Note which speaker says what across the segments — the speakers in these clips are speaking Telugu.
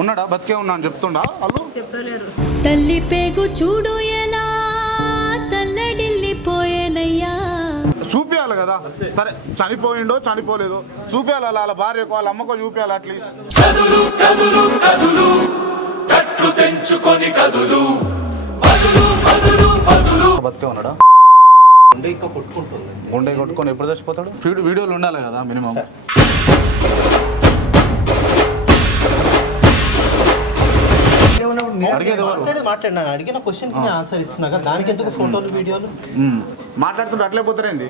Speaker 1: ఉన్నాడా? బతికే ఉన్నా అని చెప్తుండా? వాళ్ళు
Speaker 2: చెప్పలేరు
Speaker 3: తల్లి పేగు చూడు ఎలా తల్లడిల్లిపోయేనయ్యా
Speaker 1: చూపించాలి కదా. సరే చనిపోయిండో చనిపోలేదు. చూపించాలి అలా వాళ్ళ భార్యకు వాళ్ళ అమ్మకో చూపించాలి అట్లీస్ట్.
Speaker 4: కదులు కదులు కదులు కట్లు తెంచుకొని కదులు. వదులు వదులు వదులు
Speaker 1: బతికే ఉన్నాడా?
Speaker 5: ఉండే ఇంకా కొట్టుకుంటుంది.
Speaker 1: గుండె కొట్టుకొని ఎప్పుడు చచ్చిపోతాడు? వీడియో వీడియోలు ఉండాలి కదా మినిమం. అడిగేది ఎవరు?
Speaker 5: మాట్లాడి మాట్లాడినా అడిగిన క్వశ్చన్కి నేను ఆన్సర్ ఇస్తున్నా. కదా, దానికి ఎందుకు ఫోటోలు వీడియోలు
Speaker 1: ఉమ్. మాట్లాడుతుంటే అట్లే పోతారేంది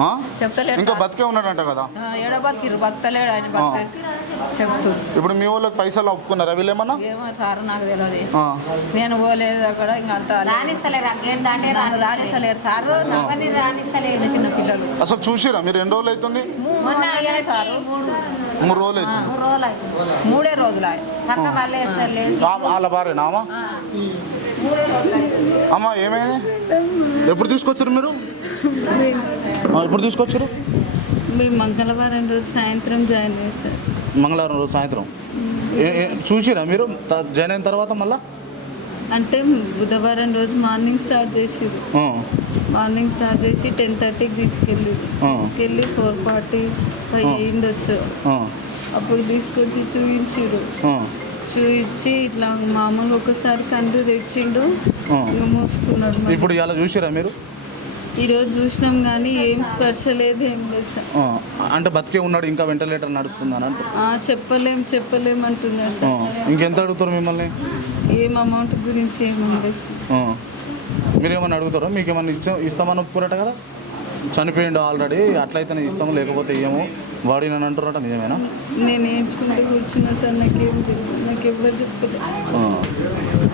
Speaker 1: ఆ?
Speaker 2: చెప్తలేరు
Speaker 1: ఇంకా బతికే ఉన్నాడంట కదా.
Speaker 2: ఆ, ఏడ బతికిరు బతలేడు ఆయన బతక. చెప్తూ.
Speaker 1: ఇప్పుడు మీ వాళ్ళకి పైసలు ఒప్పుకున్నారా? వీళ్ళేమన్నా?
Speaker 2: ఏమో సార్ నాకు తెలియదు
Speaker 1: ఆ.
Speaker 2: నేను పోలేదు అక్కడ ఇంకా అంత
Speaker 6: రాణిస్తలేరు అట్లేం దాంటే
Speaker 2: నన్ను రాణిస్తలేరు. సార్
Speaker 6: అవన్నీ రాణిస్తలేరు
Speaker 2: చిన్న చిన్న పిల్లలు.
Speaker 1: అసలు చూసిరా? మీరు ఎన్ని రోజులు అవుతుంది?
Speaker 6: మొన్న
Speaker 2: అయ్యాయి సారు.
Speaker 6: మూడు.
Speaker 1: మూడు రోజులు అవుతుంది
Speaker 6: మూడు రోజులు అవుతుంది.
Speaker 2: మూడే రోజులు ఆయన.
Speaker 6: పక్క వాళ్ళే వేస్తారు లేదు.
Speaker 1: ఆ- వాళ్ళ భార్యనా అమ్మా?
Speaker 2: మూడే రోజులు ఆయన.
Speaker 1: అమ్మా ఏమైంది? ఎప్పుడు తీసుకొచ్చారు మీరు? ఆ, ఎప్పుడు తీసుకొచ్చారు?
Speaker 7: మేము మంగళవారం రోజు సాయంత్రం జాయిన్ చేశాం
Speaker 1: మంగళవారం రోజు సాయంత్రం. చూసిరా మీరు? జాయిన్ అయిన తర్వాత మళ్ళా?
Speaker 7: అంటే బుధవారం రోజు మార్నింగ్ స్టార్ట్ చేసిరు
Speaker 1: ఆ,
Speaker 7: మార్నింగ్ స్టార్ట్ చేసి టెన్ థర్టీకి తీసుకెళ్ళి. తీసుకెళ్ళి ఫోర్ ఫార్టీ ఫైవ్. అయ్యిండొచ్చు. అప్పుడు తీసుకొచ్చి చూపించిరు చూపించి ఇట్లా మామూలుగా ఒకసారి కండ్రు తెచ్చిండు. ఇంకా మూసుకున్నాడు.
Speaker 1: ఇప్పుడు ఇలా చూసిరా మీరు?
Speaker 7: ఈరోజు చూసినాం కానీ ఏం స్పర్శ లేదు ఏం లేదు సార్.
Speaker 1: అంటే బతికే ఉన్నాడు ఇంకా వెంటిలేటర్ నడుస్తుందని అంట
Speaker 7: చెప్పలేం చెప్పలేం అంటున్నారు సార్.
Speaker 1: ఇంకెంత అడుగుతారు మిమ్మల్ని?
Speaker 7: ఏం అమౌంట్ గురించి ఏముంది సార్.
Speaker 1: ఆ. మీరేమన్నా అడుగుతారా? మీకు ఏమన్నా ఇచ్చా ఇస్తామని ఒప్పుకోరట కదా? చనిపోయిండు ఆల్రెడీ అట్లయితేనే ఇస్తాము లేకపోతే ఇయ్యము వాడి నన్ను అంటారట నిజమేనా?
Speaker 7: నేను నేర్చుకుంటూ కూర్చున్నా సార్ నాకేం నాకు ఎవరు.
Speaker 6: పోలీస్తలేరు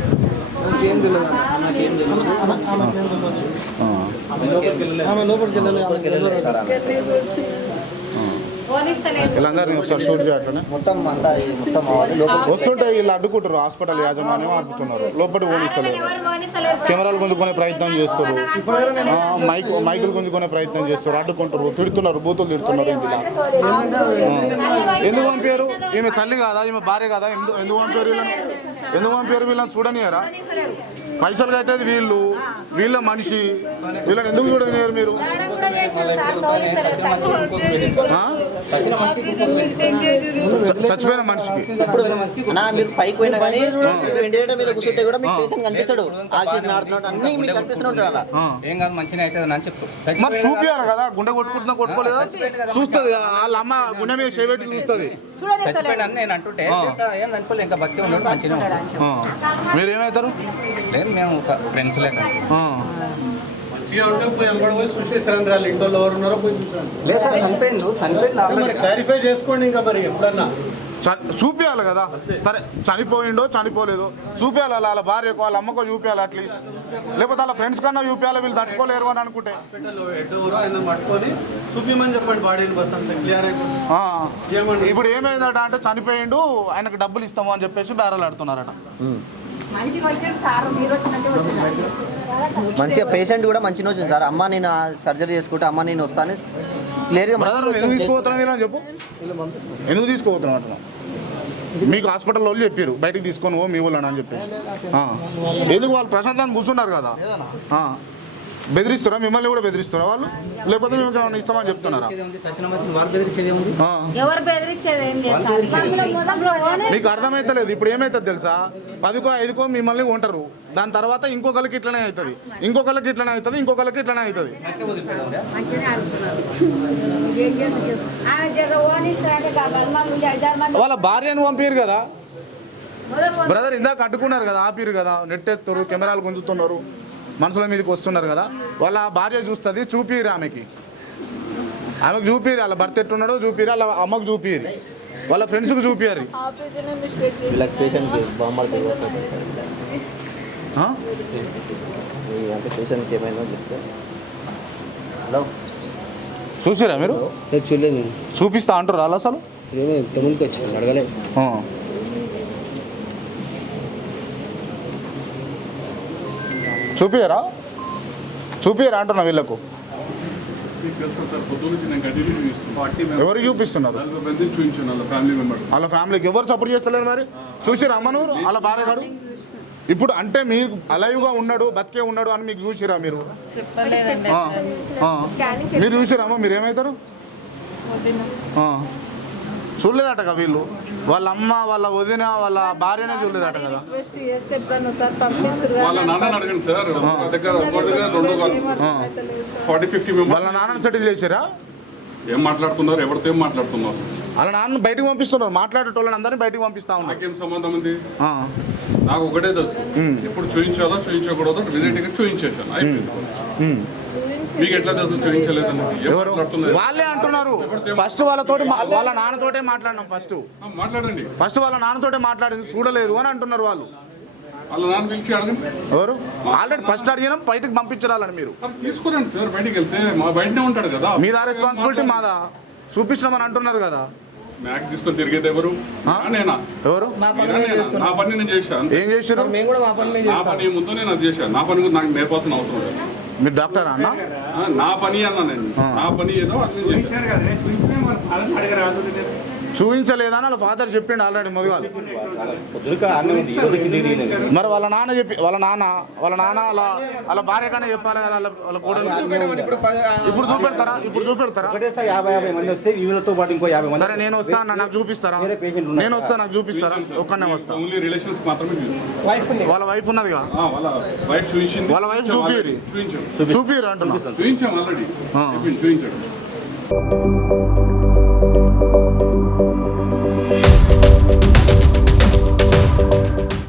Speaker 1: వీళ్ళందరినీ ఒకసారి షూట్ చేయట్లనే
Speaker 5: మొత్తం అంతా ఈ మొత్తం అవ్వాలి లోపల
Speaker 1: వస్తుంటే వీళ్ళు అడ్డుకుంటారు హాస్పిటల్ యాజమాన్యం ఆపుతున్నారు లోపలి
Speaker 6: పోలీస్తలేరు
Speaker 1: కెమెరాలు గుంజుకునే ప్రయత్నం చేస్తారు. మైక్ మైకులు గుంజుకునే ప్రయత్నం చేస్తారు. అడ్డుకుంటారు తిడుతున్నారు బూతులు తిడుతున్నారు ఇంటిలో. ఎందుకు పంపారు? ఈమె తల్లి కాదా? ఈమె భార్య కాదా? ఎందుకు ఎందుకు పంపారు వీళ్ళని? ఎందుకు పంపారు వీళ్ళని చూడనియరా? పైసలు కట్టేది వీళ్ళు. వీళ్ళ మనిషి. వీళ్ళని ఎందుకు చూడనియరు మీరు? చచ్చిపోయిన మనిషికి.
Speaker 5: మీరు పైకి పోయినా కానీ వెంటిలేటర్ మీద కూర్చుంటే కూడా మీకు పేషెంట్ కనిపిస్తాడు. ఆక్సిజన్ ఆడుతున్నాడు అన్ని మీకు కనిపిస్తూనే ఉంటాడు అలా.
Speaker 1: ఆ.
Speaker 8: ఏం కాదు మంచిగా అవుతుంది అని చెప్పు.
Speaker 1: మరి చూపియాలి కదా గుండె కొట్టుకుంటుందా కొట్టుకోలేదా? చూస్తుంది వాళ్ళ అమ్మ గుండె మీద చేపెట్టి చూస్తుంది.
Speaker 8: చచ్చిపోయినా అని నేను అంటుంటే "చేస్తా, ఏం అనుకోలేదు ఇంకా భక్తి ఉన్నాడు మంచిగా ఉన్నాడు."
Speaker 1: ఆ.
Speaker 8: లేదు మేము ఒక ఫ్రెండ్స్ లేక లేదు సార్ చనిపోయిండు.
Speaker 9: క్లారిఫై చేసుకోండి ఇంకా మరి ఎప్పుడన్నా.
Speaker 1: చ- చూపియాలి కదా. సరే చనిపోయిండో చనిపోలేదు. చూపియాలి వాళ్ళ వాళ్ళ భార్యకు వాళ్ళ అమ్మకో చూపియాలి అట్లీస్ట్. లేకపోతే వాళ్ళ ఫ్రెండ్స్ కన్నా చూపియాలి వీళ్ళు తట్టుకోలేరు అని అనుకుంటే? ఇప్పుడు ఏమైందట అంటే చనిపోయిండు ఆయనకు డబ్బులు ఇస్తాము అని చెప్పేసి బేరాలు ఆడుతున్నారట.
Speaker 2: మంచిగా
Speaker 5: పేషెంట్ కూడా మంచిగా వచ్చింది సార్. అమ్మ నేను సర్జరీ చేసుకుంటే అమ్మ నేను వస్తాను. క్లియర్గా
Speaker 1: ఎందుకు తీసుకుపోతున్నావు వీళ్ళని చెప్పు. ఎందుకు తీసుకుపోతున్నావు అంటున్నా మీకు హాస్పిటల్ వాళ్ళు చెప్పారు బయటికి తీసుకొని పో మీ వాళ్ళని అని చెప్పి. ఆ. ఎందుకు వాళ్ళు ప్రశాంతాన్ని కూర్చున్నారు కదా? ఆ. బెదిరిస్తారా మిమ్మల్ని కూడా బెదిరిస్తారా వాళ్ళు? లేకపోతే మేము ఏమైనా ఇస్తామని చెప్తున్నారా.
Speaker 6: ఎవరు బెదిరించేది ఏం చేస్తారు?
Speaker 1: మీకు అర్థమైతలేదు. ఇప్పుడు ఏమవుతుంది తెలుసా? పదికో ఐదుకో మిమ్మల్ని కొంటారు. దాని తర్వాత ఇంకొకరికి ఇట్లనే అవుతుంది. ఇంకొకరికి ఇట్లనే అవుతుంది. ఇంకొకరికి ఇట్లనే అవుతుంది. వాళ్ళ భార్యను పంపారు కదా? బ్రదర్ ఇందాక అడ్డుకున్నారు కదా ఆపిరు కదా? నెట్ ఎత్తురు కెమెరాలు గుంజుతున్నారు. మనుషుల మీదకి వస్తున్నారు కదా వాళ్ళ భార్య చూస్తుంది చూపిరు ఆమెకి. ఆమెకు చూపిరు వాళ్ళ భర్త ఎట్టున్నాడో చూపిరు వాళ్ళ అమ్మకు చూపిరు వాళ్ళ ఫ్రెండ్స్కి చూపియారు
Speaker 5: హలో?
Speaker 1: చూసిరా మీరు? చూపిస్తా అంటారు వాళ్ళు అసలు?
Speaker 5: ఇంతకుముందుకు వచ్చింది అడగలేదు
Speaker 1: చూపియరా? చూపియరా అంటున్నా వీళ్ళకు. ఎవరు చూపిస్తున్నారు?
Speaker 10: వాళ్ళ
Speaker 1: ఫ్యామిలీకి ఎవరు సపోర్ట్ చేస్తలేరు మరి? చూసిరా అమ్మను వాళ్ళ భార్య గారు? ఇప్పుడు అంటే మీరు అలైవ్గా ఉన్నాడు బతికే ఉన్నాడు అని మీకు చూసిరా మీరు. మీరు చూసిరా అమ్మ మీరు ఏమవుతారు? చూడలేదట వీళ్ళు. వాళ్ళ అమ్మ వాళ్ళ వదిన వాళ్ళ భార్యనే చూడలేదట కదా.
Speaker 10: వాళ్ళ నాన్నని అడగండి సార్. ఒక దగ్గర ఒకటిగా రెండు కాదు. Forty fifty members.
Speaker 1: వాళ్ళ నాన్నని సెటిల్ చేసారా
Speaker 10: ఏం మాట్లాడుతున్నారు? ఎవరితో ఏం మాట్లాడుతున్నారు?
Speaker 1: వాళ్ళ నాన్న బయటకు పంపిస్తున్నారు. మాట్లాడేటోళ్ళని అందరినీ బయటకు పంపిస్తా ఉన్నారు.
Speaker 10: నాకేం సంబంధం ఉంది. నాకు ఒకటే తెలుసు. ఇప్పుడు చూపించాలో చూపించకూడదో విజిట్గా చూపించేసాను అయిపోయింది. మీకు ఎట్లా తెలుసు?
Speaker 1: ఎవరు? వాళ్ళే అంటున్నారు. ఫస్ట్ వాళ్ళతోటి మా- వాళ్ళ నాన్నతోటే మాట్లాడినాం ఫస్ట్.
Speaker 10: ఆ, మాట్లాడండి.
Speaker 1: ఫస్ట్ వాళ్ళ నాన్నతోటే మాట్లాడింది. చూడలేదు అని అంటున్నారు వాళ్ళు. ఎవరు? ఆల్రెడీ ఫస్ట్ అడిగినాం బయటకు పంపించాలని మీరు.
Speaker 10: మరి తీసుకురండి సార్ బయటికి వెళ్తే మా బయటనే ఉంటాడు కదా.
Speaker 1: మీదా రెస్పాన్సిబిలిటీ మాదా? చూపించినామని అంటున్నారు కదా.
Speaker 10: మ్యాక్ తీసుకొని తిరిగేది ఎవరు? నేనా
Speaker 1: ఎవరు?
Speaker 10: నా పని నేను చేశాను.
Speaker 1: ఏం
Speaker 8: మేము
Speaker 10: నా పని ముందు నేను అది చేశాను. నా పని నాకు నేర్పాల్సిన అవసరం లేదు.
Speaker 1: మీరు డాక్టర్ అన్న?
Speaker 10: నా పని అన్నా నేను. నా పని ఏదో అది నేను చేశాను.
Speaker 1: చూపించలేదని వాళ్ళ ఫాదర్ చెప్పిండు ఆల్రెడీ మొదలు మరి వాళ్ళ నాన్న చెప్పి వాళ్ళ నాన్న వాళ్ళ నాన్న వాళ్ళ వాళ్ళ భార్య కన్నా చెప్పాలి కదా వాళ్ళ వాళ్ళ కోడలు.
Speaker 8: ఇప్పుడు
Speaker 1: చూపెడతారా? ఇప్పుడు చూపెడతారా?
Speaker 5: యాభై యాభై మంది వస్తే వీళ్ళతో పాటు ఇంకో యాభై మంది
Speaker 1: సరే నేను వస్తా అన్న నాకు చూపిస్తారా. నేను వస్తా నాకు చూపిస్తారా? ఒక్కనే వస్తా.
Speaker 10: ఓన్లీ రిలేషన్స్ మాత్రమే చూస్తాను
Speaker 1: వాళ్ళ వైఫ్ ఉన్నదిగా
Speaker 10: ఆ, వాళ్ళ వైఫ్ చూపించింది.
Speaker 1: చూపిరు అంటున్నా
Speaker 10: చూపించాం ఆల్రెడీ. చూపించాడు